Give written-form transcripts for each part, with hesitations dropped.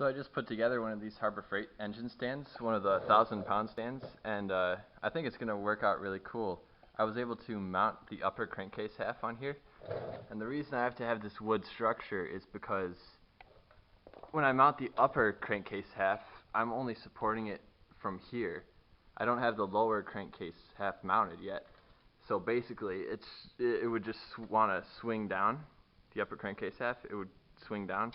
So I just put together one of these Harbor Freight engine stands, one of the 1,000-pound stands, and I think it's going to work out really cool. I was able to mount the upper crankcase half on here, and the reason I have to have this wood structure is because when I mount the upper crankcase half, I'm only supporting it from here. I don't have the lower crankcase half mounted yet. So basically, it would just want to swing down, the upper crankcase half, it would swing down.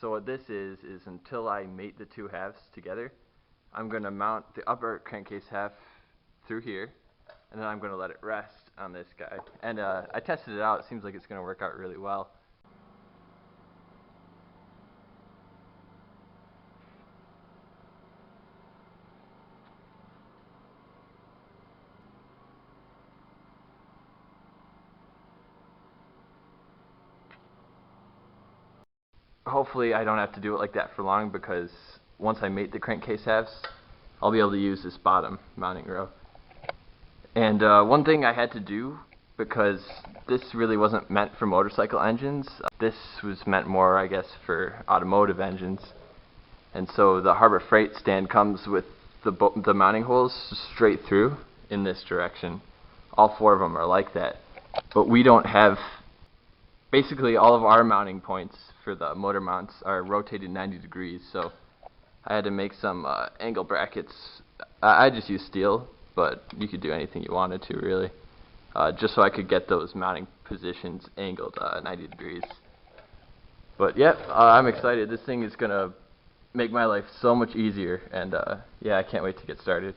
So what this is until I mate the two halves together, I'm going to mount the upper crankcase half through here, and then I'm going to let it rest on this guy. And I tested it out, it seems like it's going to work out really well. Hopefully I don't have to do it like that for long, because once I mate the crankcase halves, I'll be able to use this bottom mounting row. And one thing I had to do, because this really wasn't meant for motorcycle engines, this was meant more, I guess, for automotive engines. And so the Harbor Freight stand comes with the mounting holes straight through in this direction. All four of them are like that. But we don't have, basically all of our mounting points for the motor mounts are rotated 90 degrees, so I had to make some angle brackets. I just used steel, but you could do anything you wanted to, really, just so I could get those mounting positions angled 90 degrees. But yep, I'm excited. This thing is going to make my life so much easier, and yeah, I can't wait to get started.